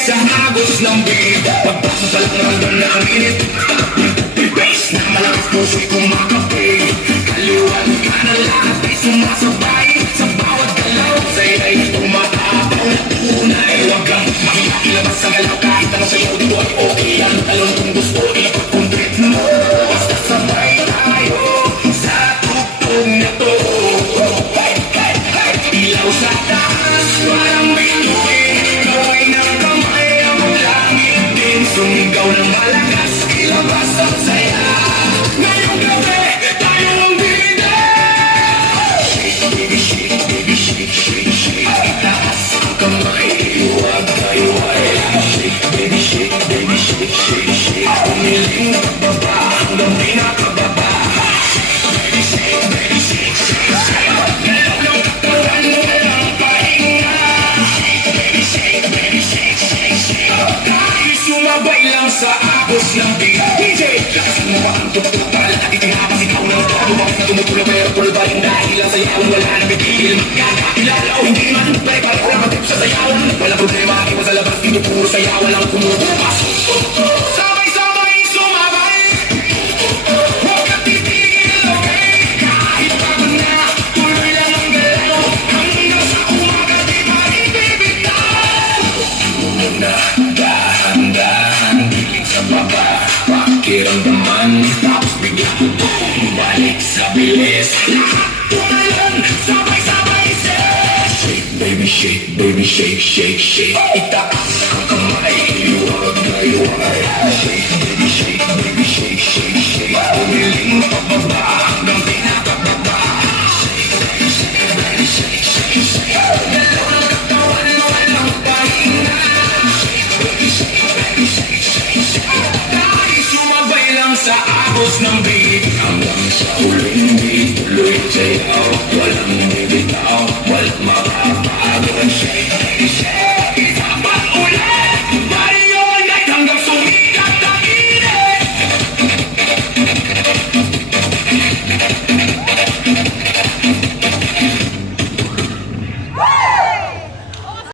Sa agos ng beat, pagpasok sa lang naman ng init. Bass na malakas puso'y kumakape. Kaliwan ka na lahat ay sumasabay. Sa bawat galaw sa'y ay tumatapaw na tunay. Huwag kang makikilabas sa galaw kahit ano sa'yo dito ay okay. Ang talon kung gusto ipag-complete mo. Basta sabay tayo sa tugtog na to. Ilaw sa taas, parang may tuwing gawin ng kamay. Sumigaw ng malakas, ilabas ang saya. Ngayong gabi, tayo ang bida. Shake, baby, shake, baby, shake, shake, shake. Itaas ang kamay, huwag kayo ay. Shake, baby, shake, baby, shake, shake, shake. Umiling pababa hanggang pinakababa. Baby, shake, baby, shake, shake, shake. Galaw ng katawan mo walang pahinga. Shake, baby, shake, baby, shake, shake, shake. Sumabay lang sa agos ng beat. DJ, lakasan mo ba ang tugtog para lahat itinapasikaw ng todo. Bakit na tumutulo pero pulbahin dahil lang sayawan wala na bigil. Magkakakilala o hindi man pare-pareho lang matip sa sayawan. Walang problema, iwan sa labas dito puro sayawan lang kumukupas. Sabay-sabay sumabay. Huwag ka titigil, okay? Kahit pagod na, tuloy lang ang galaw. Hanggang sa umaga di pa ibibitaw. Muna dahan-dahan, hiling sa baba, pakiramdaman, tapos bigla balik sa bilis. Lahat tumalon, sabay-sabay shake, baby, shake, baby, shake, shake, shake. Itaas ang kamay, huwag kayo ay. Shake, baby, shake, baby, shake, shake, shake. Umiling pababa hanggang pinakababa. Shake, baby, shake, baby, shake, shake, shake. Galaw ng katawan mo walang pahinga. Shake, baby, shake, baby, shake, shake, shake. Dahil sumabay lang sa agos ng beat. Hanggang sa huling beat, tuloy sayaw. Walang bibitaw, walang makapago. Shake, baby, shake.